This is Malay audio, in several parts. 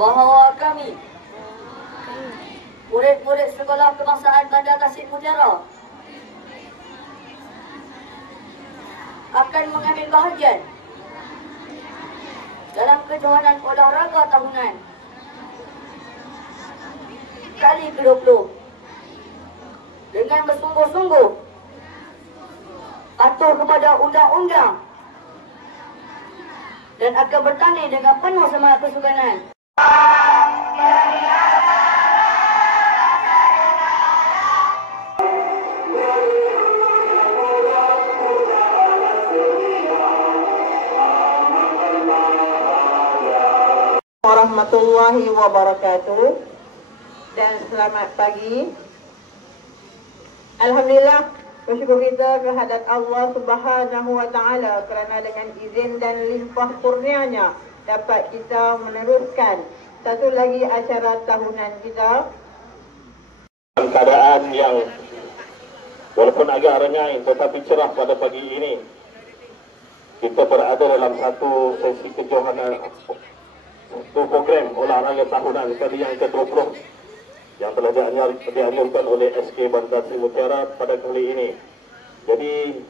bahawa kami murid-murid Sekolah Kebangsaan Bandar Tasik Mutiara akan mengambil bahagian dalam kejohanan olahraga tahunan kali ke-20 dengan bersungguh-sungguh patuh kepada undang-undang dan akan bertanding dengan penuh semangat kesukanan. Warahmatullahi wabarakatuh dan selamat pagi. Alhamdulillah, bersyukur kita kehadrat Allah Subhanahu wa taala kerana dengan izin dan limpah kurnianya dapat kita meneruskan satu lagi acara tahunan kita. Keadaan yang walaupun agak renyai tetapi cerah pada pagi ini. Kita berada dalam satu sesi kejohanan, satu program olahraga tahunan kali yang ke-20 yang telah dianjurkan oleh SK Bandar Tasik Mutiara pada kali ini. Jadi,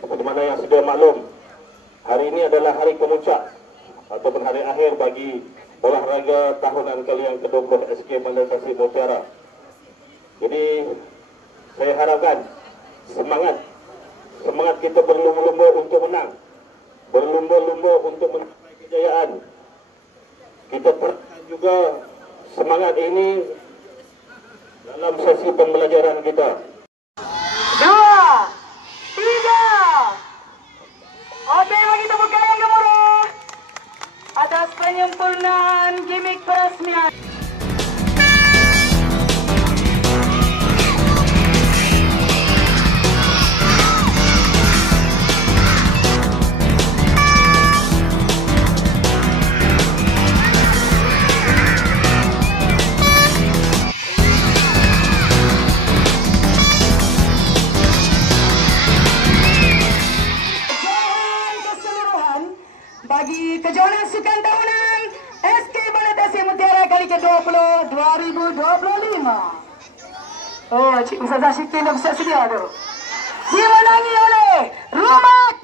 seperti mana yang sudah maklum, hari ini adalah hari kemuncak ataupun hari akhir bagi olahraga tahunan kali yang ke-20 SK Bandar Tasik Mutiara. Jadi, saya harapkan semangat kita berlumba-lumba untuk menang, berlumba-lumba untuk mencapai kejayaan. Kita perlukan juga semangat ini dalam sesi pembelajaran kita. 2, 3. Okey, bagi tepuk tangan yang gemuruh atas penyempurnaan gimmick peresmian. Bagi kejohanan sukan tahunan SK Bandar Tasik Mutiara kali ke-20 2025. Oh, Cik Ustazah Syikin dah bersedia tu. Dimenangi oleh Rumah